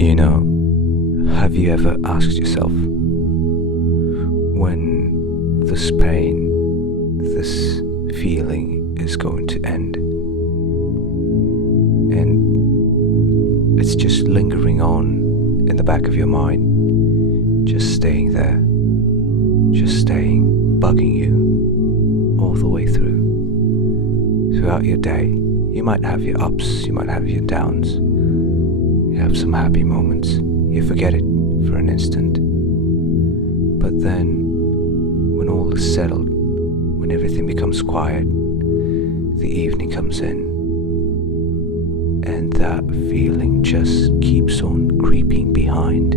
You know, have you ever asked yourself when this pain, this feeling is going to end? And it's just lingering on in the back of your mind, just staying there, just staying, bugging you all the way through. Throughout your day, you might have your ups, you might have your downs. You have some happy moments, you forget it for an instant. But then, when all is settled, when everything becomes quiet, the evening comes in, and that feeling just keeps on creeping behind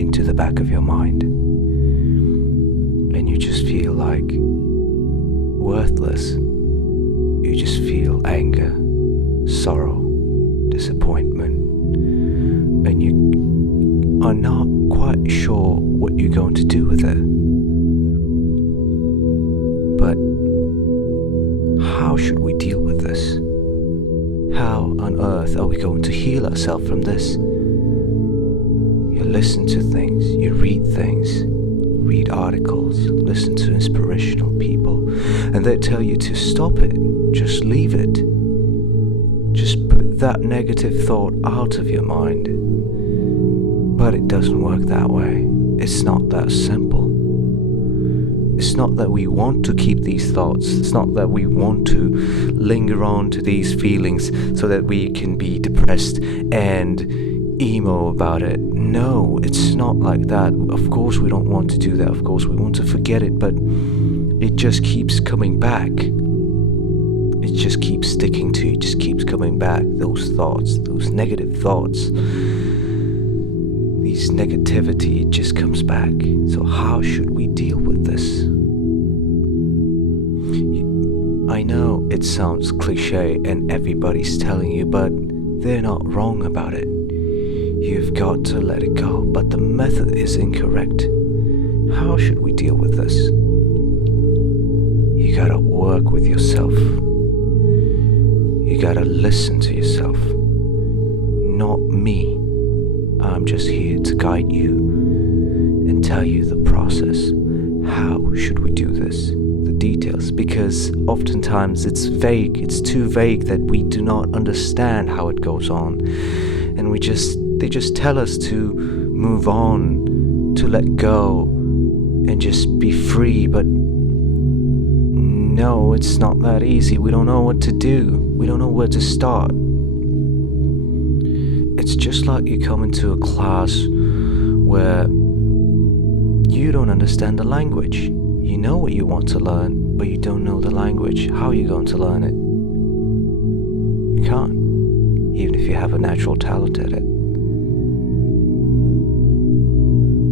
into the back of your mind. And you just feel like worthless. You just feel anger, sorrow, disappointment, and you are not quite sure what you're going to do with it. But how should we deal with this? How on earth are we going to heal ourselves from this? You listen to things, you read things, read articles, listen to inspirational people, and they tell you to stop it, just leave it. Just put that negative thought out of your mind. But it doesn't work that way. It's not that simple. It's not that we want to keep these thoughts. It's not that we want to linger on to these feelings so that we can be depressed and emo about it. No, it's not like that. Of course we don't want to do that. Of course we want to forget it, but it just keeps coming back. It just keeps sticking to you, it just keeps coming back. Those thoughts, those negative thoughts, these negativity, it just comes back. So how should we deal with this? I know it sounds cliche and everybody's telling you, but they're not wrong about it. You've got to let it go, but the method is incorrect. How should we deal with this? You gotta work with yourself. You gotta listen to yourself. Not me. I'm just here to guide you and tell you the process. How should we do this? The details, because oftentimes it's vague. It's too vague that we do not understand how it goes on. And they just tell us to move on, to let go, and just be free, but no, it's not that easy. We don't know what to do. We don't know where to start. It's just like you come into a class where you don't understand the language. You know what you want to learn, but you don't know the language. How are you going to learn it? You can't, even if you have a natural talent at it.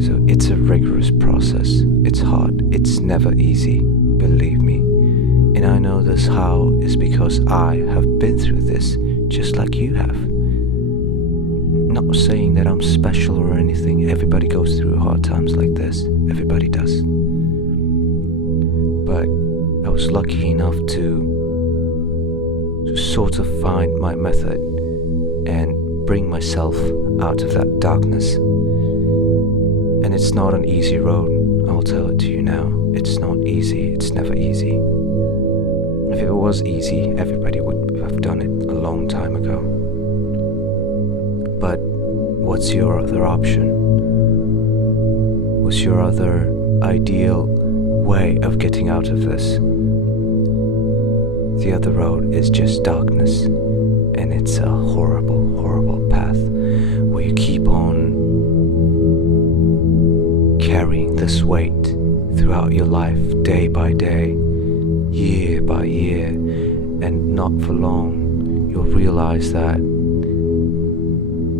So it's a rigorous process. It's hard. It's never easy, believe me. And I know this how is because I have been through this just like you have. Not saying that I'm special or anything. Everybody goes through hard times like this. Everybody does. But I was lucky enough to sort of find my method and bring myself out of that darkness. And it's not an easy road. I'll tell it to you now. It's not easy. It's never easy. If it was easy, everybody would have done it a long time ago. But what's your other option? What's your other ideal way of getting out of this? The other road is just darkness, and it's a horrible, horrible path where you keep on carrying this weight throughout your life, day by day, year by year, and not for long you'll realize that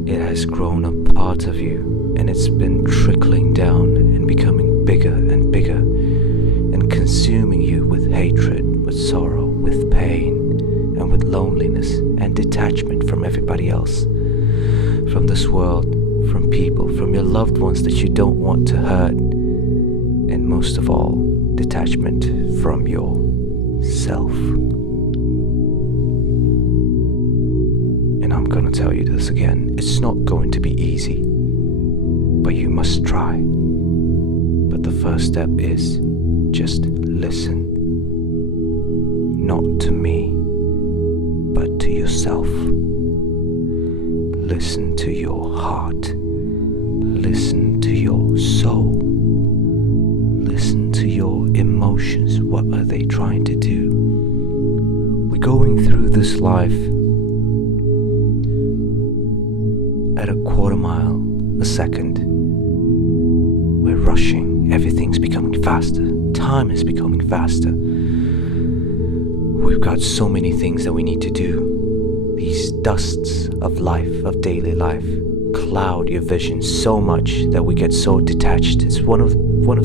it has grown a part of you, and it's been trickling down and becoming bigger and bigger and consuming you with hatred, with sorrow, with pain, and with loneliness and detachment from everybody else, from this world, from people, from your loved ones that you don't want to hurt, and most of all, detachment from yourself. And I'm gonna tell you this again. It's not going to be easy, but you must try. But the first step is just listen. Not to me, but to yourself. Listen to your heart. Listen to your soul. Listen to your emotions. What are they trying to do? We're going through this life at a quarter mile a second. We're rushing. Everything's becoming faster. Time is becoming faster. We've got so many things that we need to do. These dusts of life, of daily life, cloud your vision so much that we get so detached. It's one of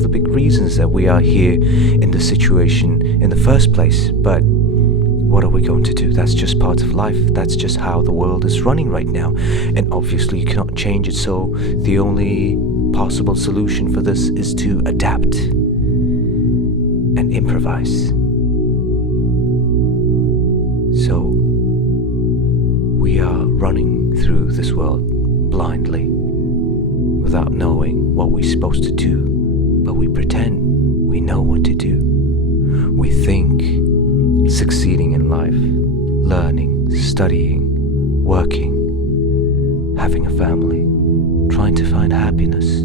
the big reasons that we are here in the situation in the first place. But what are we going to do? That's just part of life. That's just how the world is running right now. And obviously you cannot change it, so the only possible solution for this is to adapt and improvise. So we are running through this world blindly, without knowing what we're supposed to do, but we pretend we know what to do. We think succeeding in life, learning, studying, working, having a family, trying to find happiness.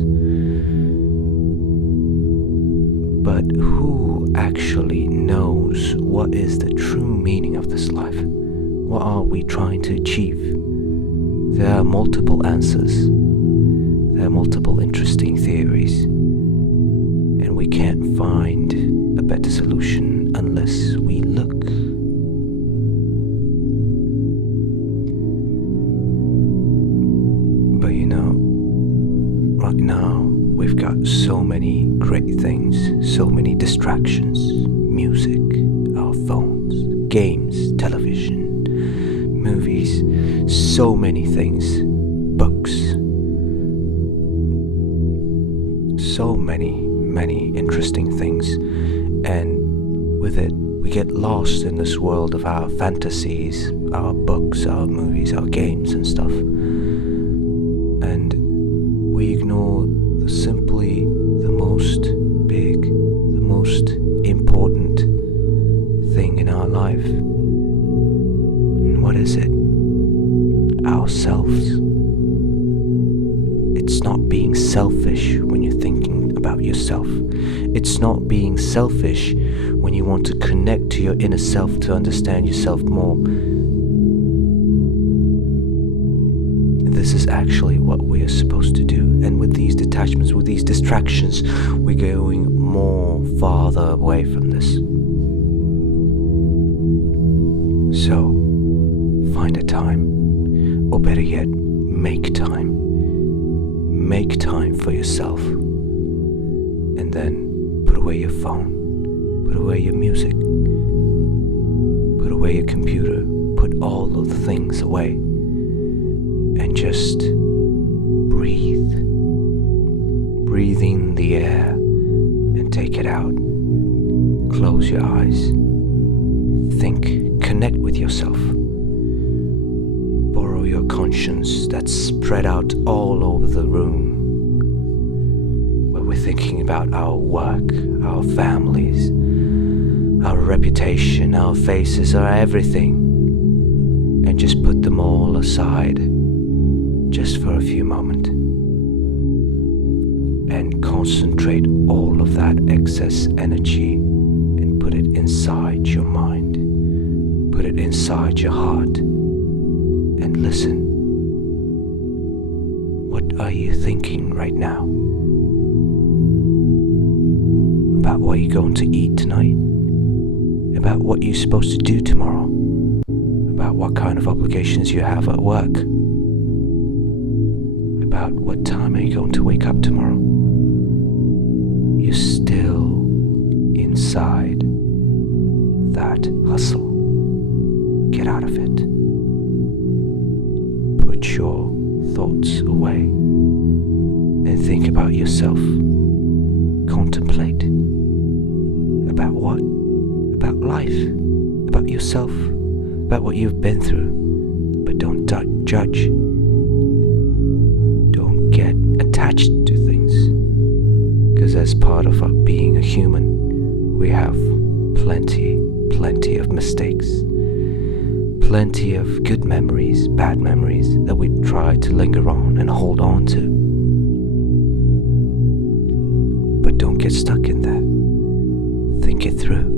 But who actually knows what is the true meaning of this life? What are we trying to achieve? There are multiple answers. There are multiple interesting theories. And we can't find a better solution unless we look. But you know, right now we've got so many great things, so many distractions, music, our phones, games, television, movies, so many things, books, so many interesting things, and with it we get lost in this world of our fantasies, our books, our movies, our games and stuff, and we ignore simply the most big, the most important thing in our life. And what is it? Ourselves. It's not being selfish when you're thinking about yourself. It's not being selfish when you want to connect to your inner self to understand yourself more. This is actually what we are supposed to do. And with these detachments, with these distractions, we're going more farther away from this. So, find a time, or better yet, make time. Make time for yourself. And then put away your phone, put away your music, put away your computer, put all of the things away, and just breathe. Breathe in the air and take it out. Close your eyes. Think, connect with yourself. Borrow your conscience that's spread out all over the room, where we're thinking about our work, our families, our reputation, our faces, our everything, and just put them all aside just for a few moments, and concentrate all of that excess energy and put it inside your mind, put it inside your heart, and listen. What are you thinking right now? About what you're going to eat tonight? About what you're supposed to do tomorrow? About what kind of obligations you have at work? About what time are you going to wake up tomorrow? You're still inside that hustle. Get out of it. Put your thoughts away and think about yourself. Contemplate. About what? About life. About yourself. About what you've been through. But don't judge. Don't get attached to things. Because as part of our being a human, we have plenty of mistakes. Plenty of good memories, bad memories that we try to linger on and hold on to. But don't get stuck in that. Think it through.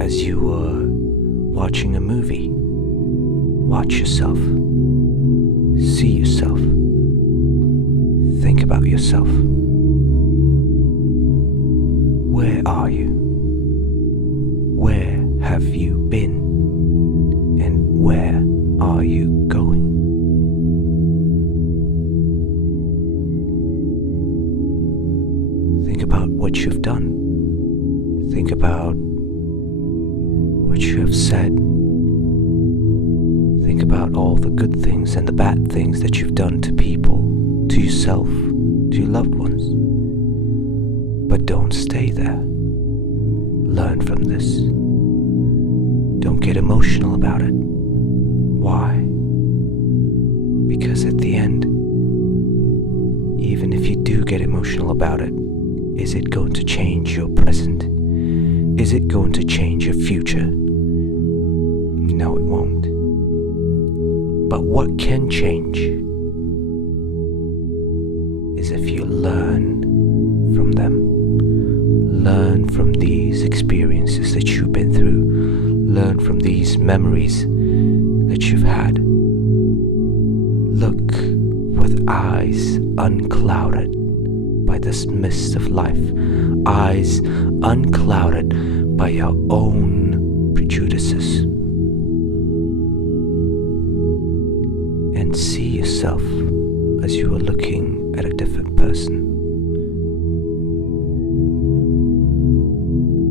As you were watching a movie, watch yourself. See yourself. Think about yourself. Where are you? Where have you been? And where are you going? Think about what you've done. Think about what you have said. Think about all the good things and the bad things that you've done to people, to yourself, to your loved ones. But don't stay there. Learn from this. Don't get emotional about it. Why? Because at the end, even if you do get emotional about it, is it going to change your present? Is it going to change your future? No, it won't. But what can change is if you learn from them. Learn from these experiences that you've been through. Learn from these memories that you've had. Look with eyes unclouded by this mist of life. Eyes unclouded by your own prejudices. And see yourself as you are looking at a different person.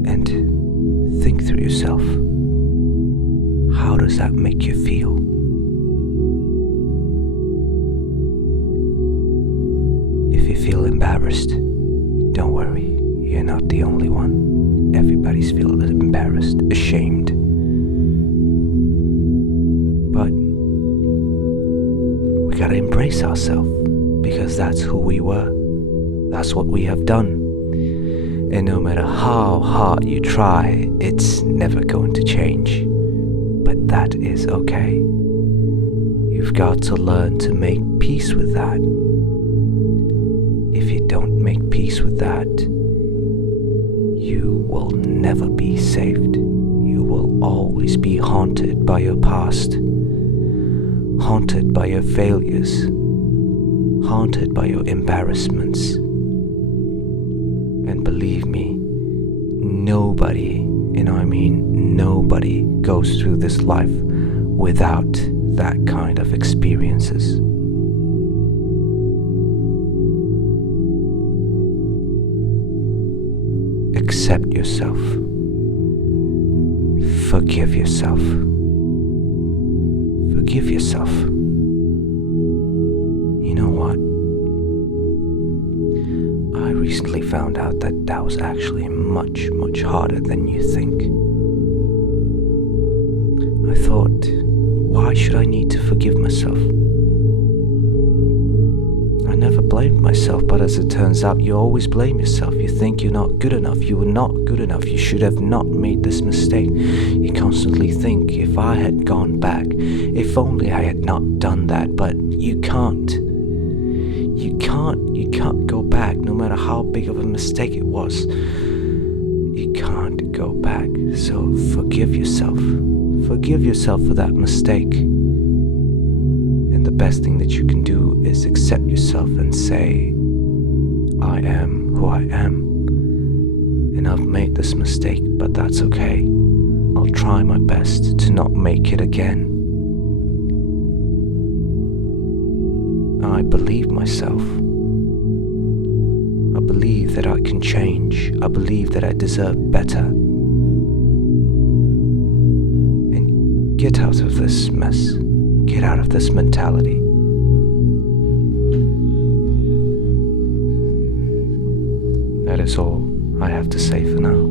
And think through yourself. How does that make you feel? If you feel embarrassed, don't worry, you're not the only one. Everybody's feeling embarrassed, ashamed. But we gotta embrace ourselves, because that's who we were. That's what we have done. And no matter how hard you try, it's never going to change. But that is okay. You've got to learn to make peace with that. If you don't make peace with that, you will never be saved. You will always be haunted by your past, haunted by your failures, haunted by your embarrassments. And believe me, nobody, and I mean nobody, goes through this life without that kind of experiences. Accept yourself. Forgive yourself. Forgive yourself. You know what? I recently found out that was actually much harder than you think. I thought, why should I need to forgive myself? I never blamed myself, but as it turns out, you always blame yourself. You think you're not good enough, you were not good enough, you should have not made this mistake. You constantly think, if I had gone back, if only I had not done that, but you can't. You can't go back, no matter how big of a mistake it was. You can't go back, so forgive yourself. Forgive yourself for that mistake. And the best thing that you can do is accept yourself and say, I am who I am. And I've made this mistake, but that's okay. I'll try my best to not make it again. I believe myself. I believe that I can change. I believe that I deserve better. And get out of this mess. Get out of this mentality. That is all I have to say for now.